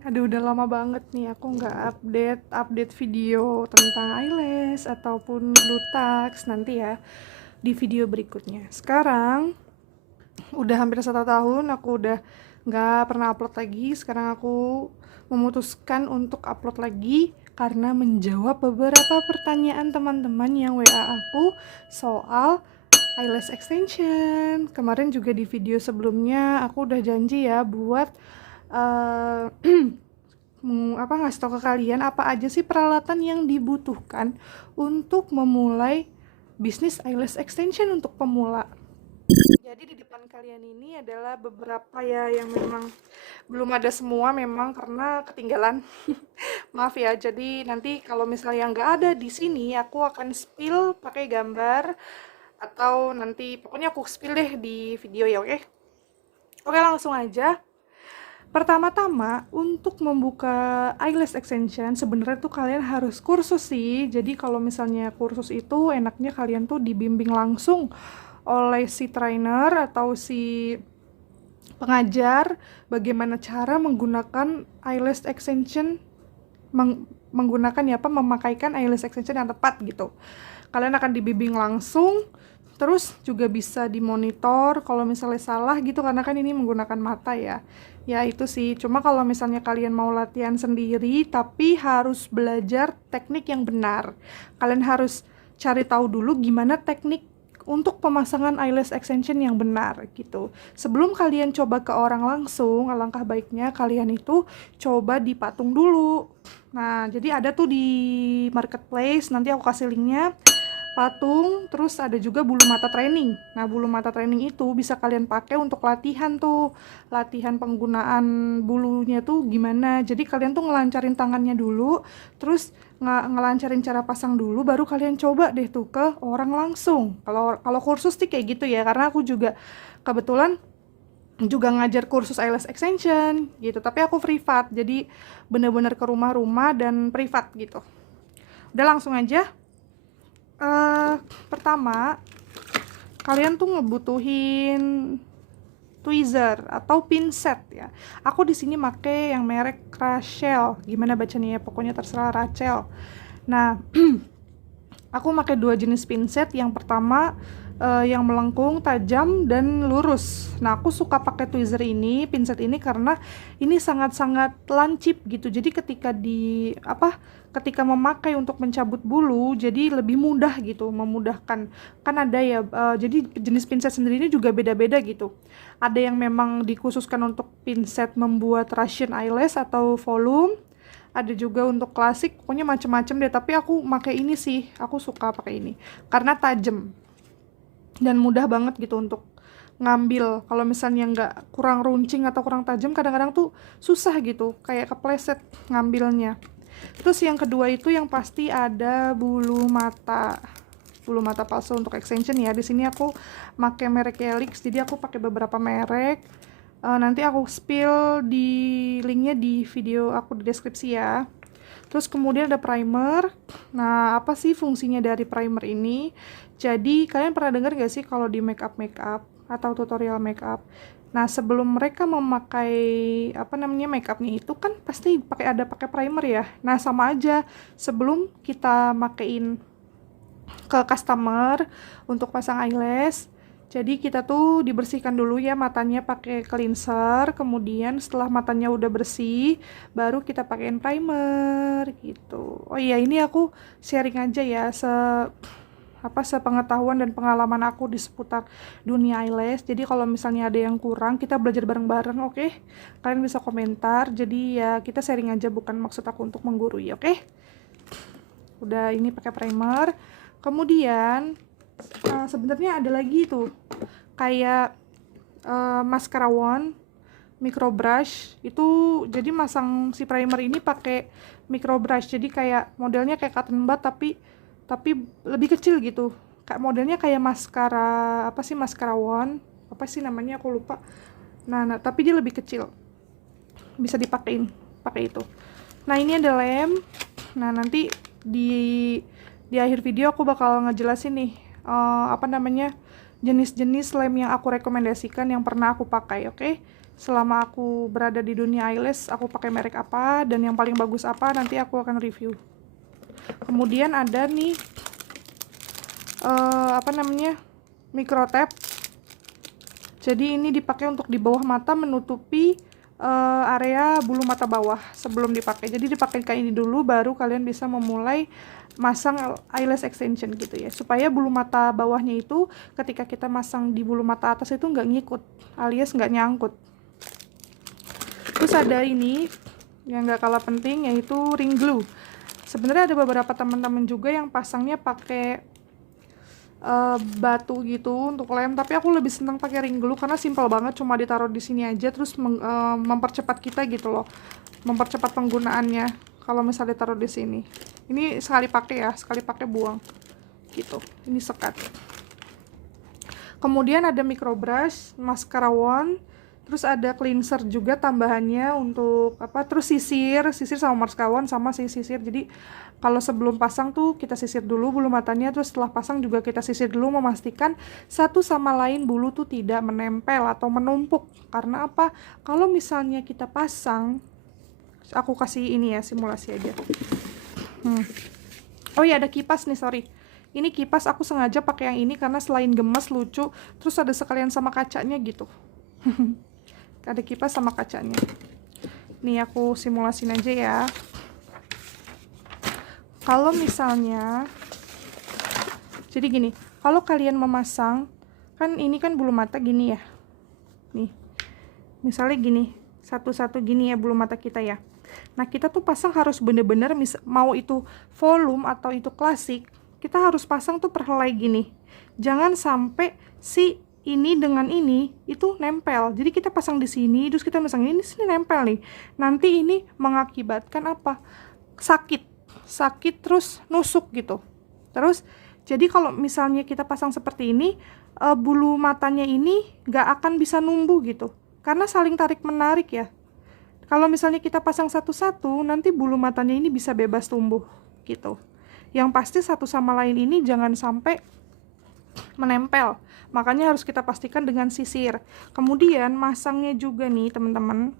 Aduh, udah lama banget nih aku nggak update video tentang eyelash ataupun blue tax nanti ya di video berikutnya. Sekarang udah hampir 1 tahun aku udah nggak pernah upload lagi. Sekarang aku memutuskan untuk upload lagi karena menjawab beberapa pertanyaan teman-teman yang WA aku soal eyelash extension. Kemarin juga di video sebelumnya aku udah janji ya buat eh, ngasih tau ke kalian apa aja sih peralatan yang dibutuhkan untuk memulai bisnis eyelash extension untuk pemula. Jadi di depan kalian ini adalah beberapa ya yang memang belum ada semua memang karena ketinggalan. Maaf ya, jadi nanti kalau misalnya nggak ada di sini aku akan spill pakai gambar atau nanti pokoknya aku spill deh di video ya, oke? Oke, langsung aja. Pertama-tama, untuk membuka eyelash extension, sebenarnya tuh kalian harus kursus sih. Jadi kalau misalnya kursus itu enaknya kalian tuh dibimbing langsung oleh si trainer atau si pengajar bagaimana cara menggunakan eyelash extension, menggunakan ya apa memakaikan eyelash extension yang tepat gitu. Kalian akan dibimbing langsung, terus juga bisa dimonitor kalau misalnya salah gitu karena kan ini menggunakan mata ya. Ya itu sih, cuma kalau misalnya kalian mau latihan sendiri tapi harus belajar teknik yang benar. Kalian harus cari tahu dulu gimana teknik untuk pemasangan eyelash extension yang benar gitu. Sebelum kalian coba ke orang langsung, alangkah baiknya kalian itu coba di patung dulu. Nah, jadi ada tuh di marketplace, nanti aku kasih linknya. Patung, terus ada juga bulu mata training. Nah, bulu mata training itu bisa kalian pakai untuk latihan tuh. Latihan penggunaan bulunya tuh gimana. Jadi kalian tuh ngelancarin tangannya dulu, terus ngelancarin cara pasang dulu, baru kalian coba deh tuh ke orang langsung. Kalau kursus sih kayak gitu ya, karena aku juga kebetulan juga ngajar kursus eyelash extension gitu, tapi aku privat. Jadi bener-bener ke rumah-rumah dan privat gitu. Udah langsung aja. Pertama, kalian tuh ngebutuhin tweezer atau pinset ya. Aku di sini make yang merek Rachel. Gimana bacanya ya? Pokoknya terserah Rachel. Nah, aku pakai 2 jenis pinset. Yang pertama yang melengkung, tajam, dan lurus. Nah, aku suka pakai tweezer ini, pinset ini karena ini sangat-sangat lancip gitu. Jadi ketika memakai untuk mencabut bulu, jadi lebih mudah gitu, memudahkan. Kan ada ya, jadi jenis pinset sendiri ini juga beda-beda gitu. Ada yang memang dikhususkan untuk pinset membuat Russian eyelash atau volume. Ada juga untuk klasik, pokoknya macam-macam deh. Tapi aku pakai ini sih, aku suka pakai ini karena tajam dan mudah banget gitu untuk ngambil. Kalau misalnya nggak kurang runcing atau kurang tajam, kadang-kadang tuh susah gitu, kayak kepleset ngambilnya. Terus yang kedua itu yang pasti ada bulu mata palsu untuk extension ya. Di sini aku pakai merek Helix, jadi aku pakai beberapa merek. Nanti aku spill di linknya di video aku di deskripsi ya. Terus kemudian ada primer. Nah, apa sih fungsinya dari primer ini? Jadi kalian pernah dengar gak sih kalau di makeup atau tutorial makeup? Nah, sebelum mereka memakai makeupnya itu kan pasti pakai primer ya. Nah, sama aja sebelum kita makein ke customer untuk pasang eyelash. Jadi kita tuh dibersihkan dulu ya matanya pakai cleanser, kemudian setelah matanya udah bersih, baru kita pakein primer gitu. Oh iya, ini aku sharing aja ya sepengetahuan dan pengalaman aku di seputar dunia eyelash. Jadi kalau misalnya ada yang kurang, kita belajar bareng-bareng, oke? Kalian bisa komentar. Jadi ya kita sharing aja, bukan maksud aku untuk menggurui, oke? Udah ini pakai primer. Kemudian sebenarnya ada lagi tuh kayak mascara wand, micro brush itu. Jadi masang si primer ini pakai micro brush, jadi kayak modelnya kayak cotton bud tapi lebih kecil gitu, kayak modelnya kayak mascara wand, apa sih namanya aku lupa. Nah tapi dia lebih kecil, bisa dipakein pakai itu. Nah, ini ada lem. Nah, nanti di akhir video aku bakal ngejelasin nih jenis-jenis lem yang aku rekomendasikan yang pernah aku pakai, oke? selama aku berada di dunia eyelash, aku pakai merek apa dan yang paling bagus apa, nanti aku akan review. Kemudian ada nih apa namanya, micro tap. Jadi ini dipakai untuk di bawah mata, menutupi area bulu mata bawah sebelum dipakai. Jadi dipakai kayak ini dulu, baru kalian bisa memulai masang eyelash extension gitu ya, supaya bulu mata bawahnya itu ketika kita masang di bulu mata atas itu nggak ngikut, alias nggak nyangkut. Terus ada ini yang nggak kalah penting, yaitu ring glue. Sebenarnya ada beberapa teman-teman juga yang pasangnya pakai batu gitu untuk lem, tapi aku lebih senang pakai ring glue karena simpel banget, cuma ditaruh di sini aja, terus mempercepat kita gitu loh, mempercepat penggunaannya. Kalau misalnya ditaruh di sini, ini sekali pakai ya, sekali pakai buang gitu. Ini sekat. Kemudian ada micro brush, mascara wand, terus ada cleanser juga tambahannya untuk apa, terus sisir sama mascara wand sama sisir. Jadi kalau sebelum pasang tuh kita sisir dulu bulu matanya, terus setelah pasang juga kita sisir dulu, memastikan satu sama lain bulu tuh tidak menempel atau menumpuk. Karena apa? Kalau misalnya kita pasang, aku kasih ini ya, simulasi aja. Oh iya, ada kipas nih, sorry. Ini kipas aku sengaja pakai yang ini karena selain gemes, lucu, terus ada sekalian sama kacanya gitu. Ada kipas sama kacanya. Nih aku simulasin aja ya. Kalau misalnya, jadi gini, kalau kalian memasang, kan ini kan bulu mata gini ya. Nih, misalnya gini, satu-satu gini ya bulu mata kita ya. Nah, kita tuh pasang harus bener-bener, mau itu volume atau itu klasik, kita harus pasang tuh per helai gini. Jangan sampai si ini dengan ini itu nempel. Jadi kita pasang di sini, terus kita pasang ini, sini nempel nih. Nanti ini mengakibatkan apa? Sakit terus nusuk gitu. Terus jadi kalau misalnya kita pasang seperti ini, bulu matanya ini nggak akan bisa numbuh gitu, karena saling tarik menarik ya. Kalau misalnya kita pasang satu-satu, nanti bulu matanya ini bisa bebas tumbuh gitu. Yang pasti satu sama lain ini jangan sampai menempel, makanya harus kita pastikan dengan sisir. Kemudian masangnya juga nih teman-teman,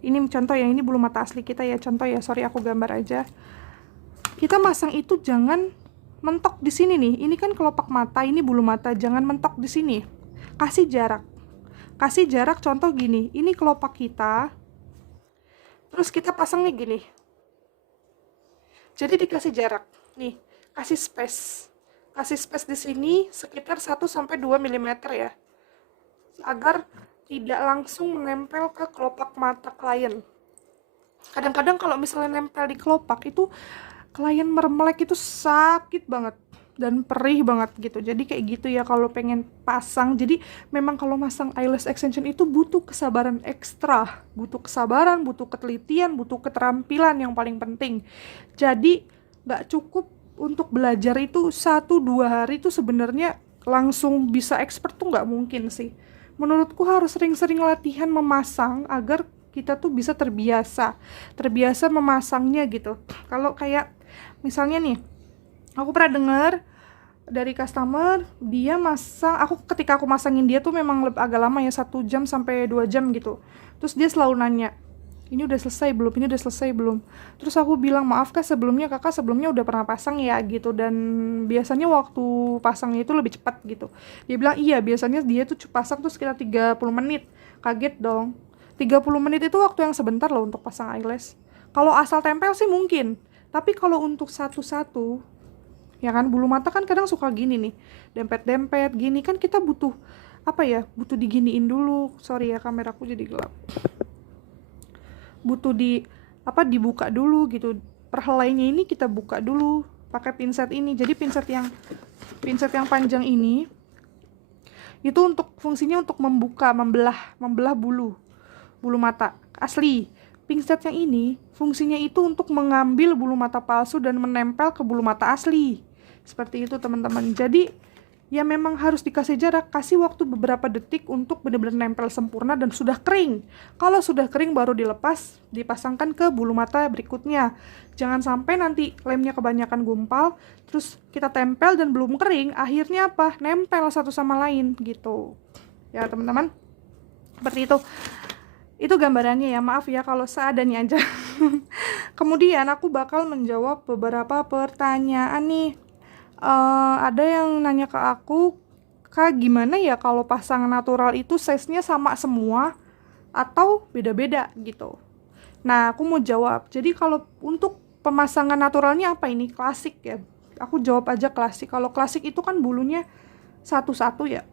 ini contoh ya, ini bulu mata asli kita ya, contoh ya, sorry aku gambar aja. Kita masang itu jangan mentok di sini nih, ini kan kelopak mata, ini bulu mata, jangan mentok di sini. Kasih jarak, contoh gini, ini kelopak kita, terus kita pasangnya gini. Jadi dikasih jarak, nih, kasih space di sini sekitar 1-2 mm ya, agar tidak langsung menempel ke kelopak mata klien. Kadang-kadang kalau misalnya nempel di kelopak itu, klien meremelek itu sakit banget dan perih banget gitu. Jadi kayak gitu ya kalau pengen pasang. Jadi memang kalau masang eyelash extension itu butuh kesabaran ekstra, butuh kesabaran, butuh ketelitian, butuh keterampilan yang paling penting. Jadi nggak cukup untuk belajar itu 1-2 hari itu sebenarnya langsung bisa expert tuh nggak mungkin sih. Menurutku harus sering-sering latihan memasang agar kita tuh bisa terbiasa memasangnya gitu. Kalau kayak misalnya nih, aku pernah dengar dari customer, dia masang, ketika aku masangin dia tuh memang agak lama ya, 1 jam sampai 2 jam gitu. Terus dia selalu nanya, ini udah selesai belum? Terus aku bilang, maaf kak, kakak sebelumnya udah pernah pasang ya gitu, dan biasanya waktu pasangnya itu lebih cepat gitu. Dia bilang iya, biasanya dia tuh pasang tuh sekitar 30 menit. Kaget dong, 30 menit itu waktu yang sebentar loh untuk pasang eyelash. Kalau asal tempel sih mungkin, tapi kalau untuk satu-satu, ya kan, bulu mata kan kadang suka gini nih, dempet-dempet gini kan, kita butuh apa ya, butuh diginiin dulu. Sorry ya, kameraku jadi gelap. Butuh dibuka dulu gitu, perhelainya ini kita buka dulu pakai pinset ini. Jadi pinset yang panjang ini itu untuk fungsinya untuk membelah bulu mata asli. Pinset yang ini fungsinya itu untuk mengambil bulu mata palsu dan menempel ke bulu mata asli. Seperti itu teman-teman. Jadi ya memang harus dikasih jarak, kasih waktu beberapa detik untuk benar-benar nempel sempurna dan sudah kering. Kalau sudah kering baru dilepas, dipasangkan ke bulu mata berikutnya. Jangan sampai nanti lemnya kebanyakan gumpal, terus kita tempel dan belum kering, akhirnya apa? Nempel satu sama lain gitu. Ya teman-teman. Seperti itu gambarannya ya, maaf ya kalau seadanya aja. Kemudian aku bakal menjawab beberapa pertanyaan nih. Ada yang nanya ke aku, Kak gimana ya kalau pasangan natural itu size-nya sama semua atau beda-beda gitu. Nah aku mau jawab, jadi kalau untuk pemasangan naturalnya apa ini? Klasik ya, aku jawab aja klasik. Kalau klasik itu kan bulunya satu-satu ya.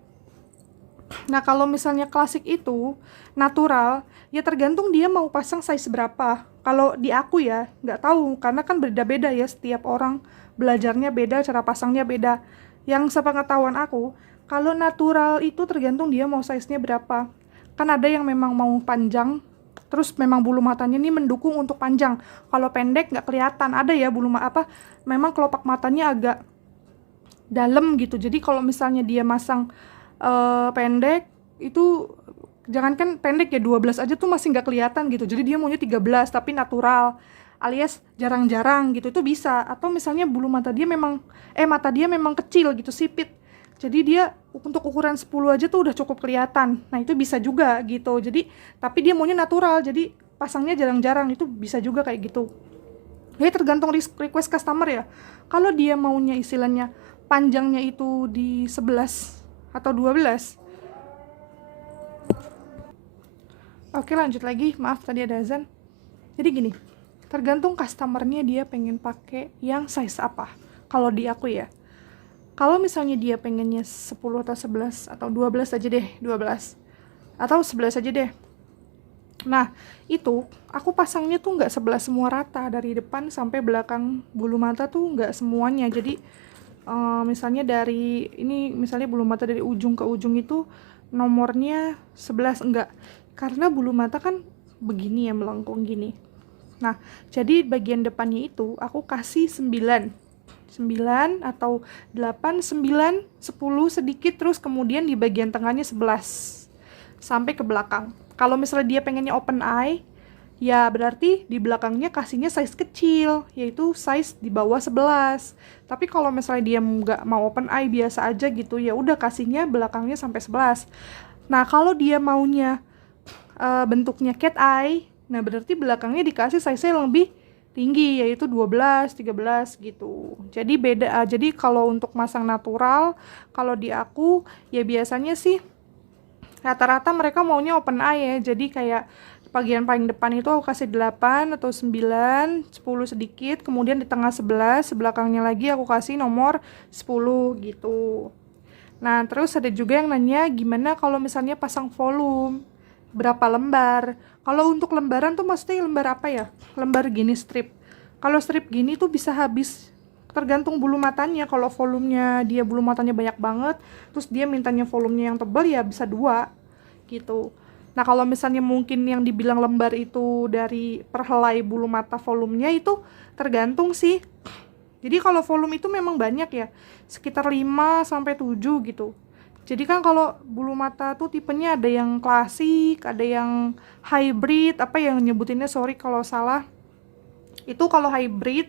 Nah kalau misalnya klasik itu natural, ya tergantung dia mau pasang size berapa. Kalau di aku ya nggak tahu, karena kan beda-beda ya, setiap orang belajarnya beda, cara pasangnya beda. Yang sepengetahuan aku, kalau natural itu tergantung dia mau size-nya berapa. Kan ada yang memang mau panjang, terus memang bulu matanya ini mendukung untuk panjang. Kalau pendek nggak kelihatan. Ada ya memang kelopak matanya agak dalam gitu. Jadi kalau misalnya dia masang pendek itu, jangankan pendek ya, 12 aja tuh masih nggak kelihatan gitu. Jadi dia maunya 13 tapi natural alias jarang-jarang gitu, itu bisa. Atau misalnya bulu mata dia memang kecil gitu, sipit, jadi dia untuk ukuran 10 aja tuh udah cukup kelihatan. Nah itu bisa juga gitu. Jadi tapi dia maunya natural, jadi pasangnya jarang-jarang, itu bisa juga kayak gitu. Jadi tergantung request customer ya. Kalau dia maunya istilahnya panjangnya itu di 11 atau 12. Oke lanjut lagi, maaf tadi ada azan. Jadi gini, tergantung customernya dia pengen pakai yang size apa. Kalau di aku ya, kalau misalnya dia pengennya 10 atau 11 atau 12 aja deh, 12 atau 11 aja deh. Nah itu aku pasangnya tuh nggak 11 semua rata, dari depan sampai belakang bulu mata tuh nggak semuanya. Jadi misalnya dari ini, misalnya bulu mata dari ujung ke ujung itu nomornya 11, enggak, karena bulu mata kan begini ya, melengkung gini. Nah jadi bagian depannya itu aku kasih 9 atau 8, 9, 10 sedikit, terus kemudian di bagian tengahnya 11 sampai ke belakang. Kalau misalnya dia pengennya open eye, ya berarti di belakangnya kasihnya size kecil, yaitu size di bawah 11. Tapi kalau misalnya dia nggak mau open eye, biasa aja gitu, ya udah kasihnya belakangnya sampai 11. Nah kalau dia maunya bentuknya cat eye, nah berarti belakangnya dikasih size yang lebih tinggi, yaitu 12, 13 gitu. Jadi beda. Jadi kalau untuk masang natural, kalau di aku ya biasanya sih rata-rata mereka maunya open eye ya. Jadi kayak bagian paling depan itu aku kasih 8 atau 9, 10 sedikit, kemudian di tengah 11, sebelakangnya lagi aku kasih nomor 10 gitu. Nah terus ada juga yang nanya gimana kalau misalnya pasang volume, berapa lembar. Kalau untuk lembaran tuh maksudnya lembar apa ya? Lembar gini strip. Kalau strip gini tuh bisa habis, tergantung bulu matanya. Kalau volumenya dia bulu matanya banyak banget, terus dia mintanya volumenya yang tebal, ya bisa 2 gitu. Nah kalau misalnya mungkin yang dibilang lembar itu dari perhelai bulu mata volumenya, itu tergantung sih. Jadi kalau volume itu memang banyak ya, sekitar 5 sampai 7 gitu. Jadi kan kalau bulu mata tuh tipenya ada yang klasik, ada yang hybrid, apa yang nyebutinnya, sorry kalau salah. Itu kalau hybrid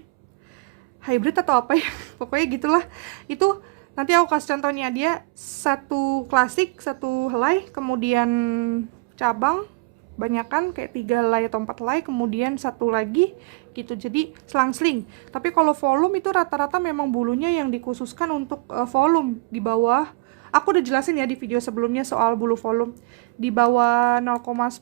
atau apa ya, pokoknya gitulah. Itu nanti aku kasih contohnya, dia satu klasik, satu helai, kemudian cabang banyakan kayak 3 helai atau 4 helai, kemudian satu lagi gitu, jadi selang-seling. Tapi kalau volume itu rata-rata memang bulunya yang dikhususkan untuk volume di bawah. Aku udah jelasin ya di video sebelumnya soal bulu volume. Di bawah 0,10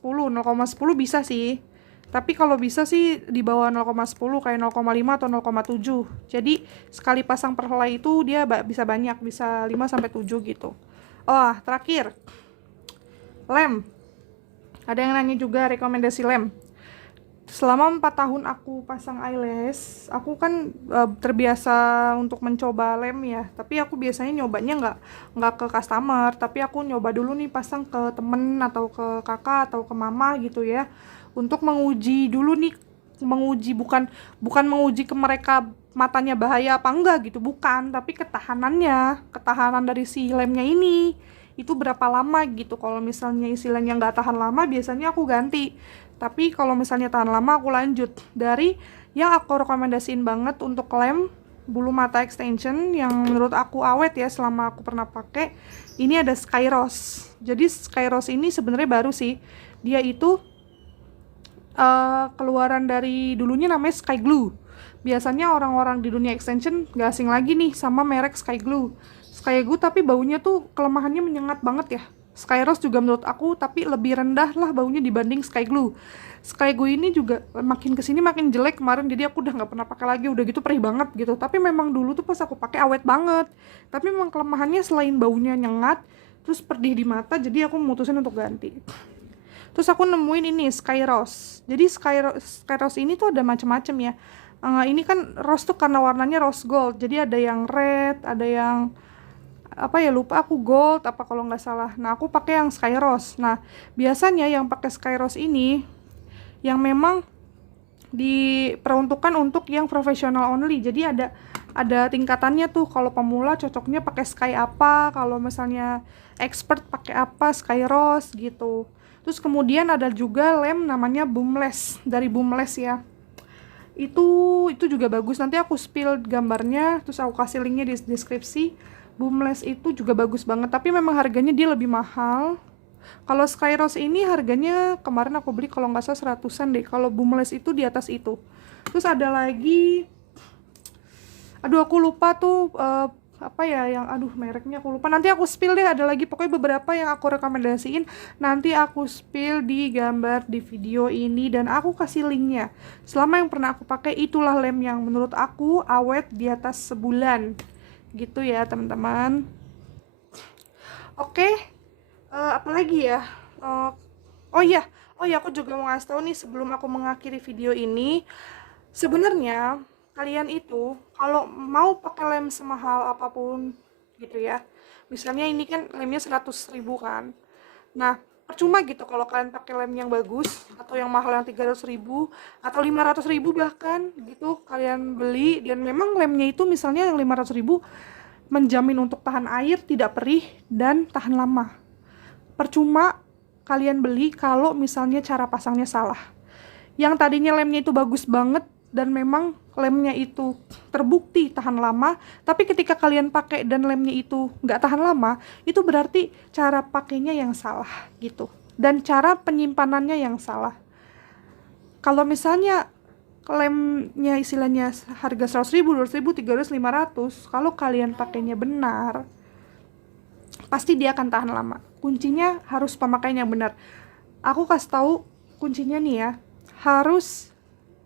bisa sih. Tapi kalau bisa sih di bawah 0,10 kayak 0,5 atau 0,7. Jadi sekali pasang per helai itu dia bisa banyak, bisa 5 sampai 7 gitu. Oh, terakhir. Lem. Ada yang nanya juga rekomendasi lem. Selama 4 tahun aku pasang eyelash, aku kan terbiasa untuk mencoba lem ya. Tapi aku biasanya nyobanya nggak ke customer, tapi aku nyoba dulu nih pasang ke temen atau ke kakak atau ke mama gitu ya, untuk menguji dulu nih, bukan menguji ke mereka matanya bahaya apa enggak gitu, bukan, tapi ketahanan dari si lemnya ini itu berapa lama gitu. Kalau misalnya istilahnya nggak tahan lama, biasanya aku ganti. Tapi kalau misalnya tahan lama, aku lanjut. Dari yang aku rekomendasiin banget untuk lem, bulu mata extension yang menurut aku awet ya selama aku pernah pakai. Ini ada Skyros. Jadi Skyros ini sebenarnya baru sih. Dia itu keluaran dari dulunya namanya Sky Glue. Biasanya orang-orang di dunia extension gak asing lagi nih sama merek Sky Glue. Sky Glue tapi baunya tuh kelemahannya menyengat banget ya. Skyros juga menurut aku tapi lebih rendah lah baunya dibanding Sky Glue. Sky Glue ini juga makin kesini makin jelek kemarin, jadi aku udah nggak pernah pakai lagi, udah gitu perih banget gitu. Tapi memang dulu tuh pas aku pakai awet banget. Tapi memang kelemahannya selain baunya nyengat, terus pedih di mata, jadi aku memutusin untuk ganti. Terus aku nemuin ini Skyros. Jadi Skyros ini tuh ada macam-macam ya. Ini kan rose tuh karena warnanya rose gold, jadi ada yang red, ada yang apa ya, lupa aku, gold apa kalau nggak salah. Nah aku pakai yang Skyros. Nah biasanya yang pakai Skyros ini yang memang diperuntukkan untuk yang profesional only. Jadi ada tingkatannya tuh. Kalau pemula cocoknya pakai Sky apa, kalau misalnya expert pakai apa, Skyros gitu. Terus kemudian ada juga lem namanya Boomless, dari Boomless ya. Itu juga bagus. Nanti aku spill gambarnya, terus aku kasih linknya di deskripsi. Boomless itu juga bagus banget, tapi memang harganya dia lebih mahal. Kalau Skyros ini harganya kemarin aku beli kalau nggak salah 100-an deh. Kalau Boomless itu di atas itu. Terus ada lagi, aduh aku lupa tuh apa ya yang, aduh mereknya aku lupa. Nanti aku spill deh, ada lagi pokoknya beberapa yang aku rekomendasiin. Nanti aku spill di gambar di video ini dan aku kasih linknya. Selama yang pernah aku pakai itulah lem yang menurut aku awet di atas sebulan. Gitu ya teman-teman. Oke, apalagi ya, oh iya aku juga mau ngasih tahu nih sebelum aku mengakhiri video ini. Sebenarnya kalian itu kalau mau pakai lem semahal apapun gitu ya, misalnya ini kan lemnya 100.000 kan, nah percuma gitu kalau kalian pakai lem yang bagus atau yang mahal yang 300.000 atau 500.000 bahkan gitu kalian beli, dan memang lemnya itu misalnya yang 500.000 menjamin untuk tahan air, tidak perih, dan tahan lama. Percuma kalian beli kalau misalnya cara pasangnya salah. Yang tadinya lemnya itu bagus banget dan memang lemnya itu terbukti tahan lama, tapi ketika kalian pakai dan lemnya itu nggak tahan lama, itu berarti cara pakainya yang salah gitu, dan cara penyimpanannya yang salah. Kalau misalnya lemnya istilahnya harga 100.000, 200.000, 300, 500, kalau kalian pakainya benar, pasti dia akan tahan lama. Kuncinya harus pemakaian yang benar. Aku kasih tahu kuncinya nih ya, harus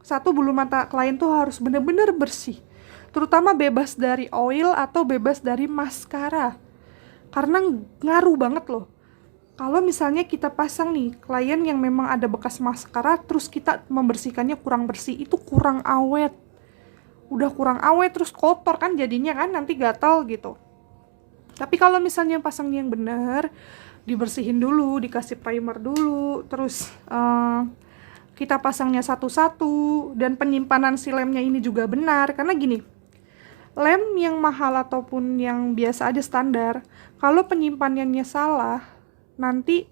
satu, bulu mata klien tuh harus bener-bener bersih, terutama bebas dari oil atau bebas dari maskara, karena ngaruh banget loh. Kalau misalnya kita pasang nih klien yang memang ada bekas maskara, terus kita membersihkannya kurang bersih, itu kurang awet. Udah kurang awet terus kotor kan jadinya kan, nanti gatal gitu. Tapi kalau misalnya pasangnya yang bener, dibersihin dulu, dikasih primer dulu, terus kita pasangnya satu-satu, dan penyimpanan si lemnya ini juga benar. Karena gini, lem yang mahal ataupun yang biasa aja standar, kalau penyimpanannya salah, nanti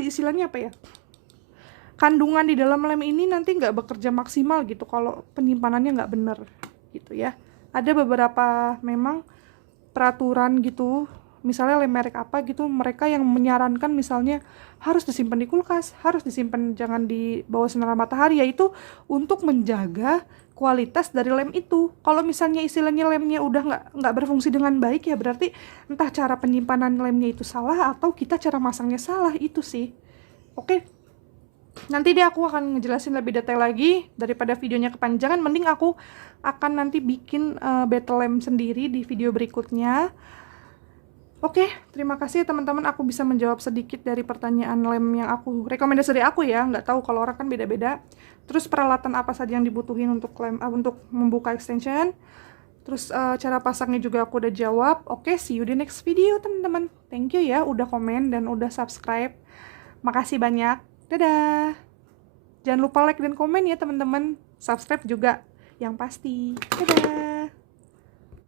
istilahnya apa ya, kandungan di dalam lem ini nanti nggak bekerja maksimal gitu kalau penyimpanannya nggak bener gitu ya. Ada beberapa memang peraturan gitu, misalnya lem merek apa gitu, mereka yang menyarankan misalnya harus disimpan di kulkas, harus disimpan jangan di bawah sinar matahari, yaitu untuk menjaga kualitas dari lem itu. Kalau misalnya istilahnya lemnya udah nggak berfungsi dengan baik, ya berarti entah cara penyimpanan lemnya itu salah atau kita cara masangnya salah, itu sih. Oke, nanti deh aku akan ngejelasin lebih detail lagi, daripada videonya kepanjangan, mending aku akan nanti bikin battle lem sendiri di video berikutnya. Oke, terima kasih teman-teman, aku bisa menjawab sedikit dari pertanyaan lem yang aku rekomendasi dari aku ya, nggak tahu kalau orang kan beda-beda. Terus peralatan apa saja yang dibutuhin untuk lem, untuk membuka extension. Terus cara pasangnya juga aku udah jawab. Oke, see you di next video teman-teman. Thank you ya udah komen dan udah subscribe. Makasih banyak. Dadah. Jangan lupa like dan komen ya teman-teman. Subscribe juga yang pasti. Dadah.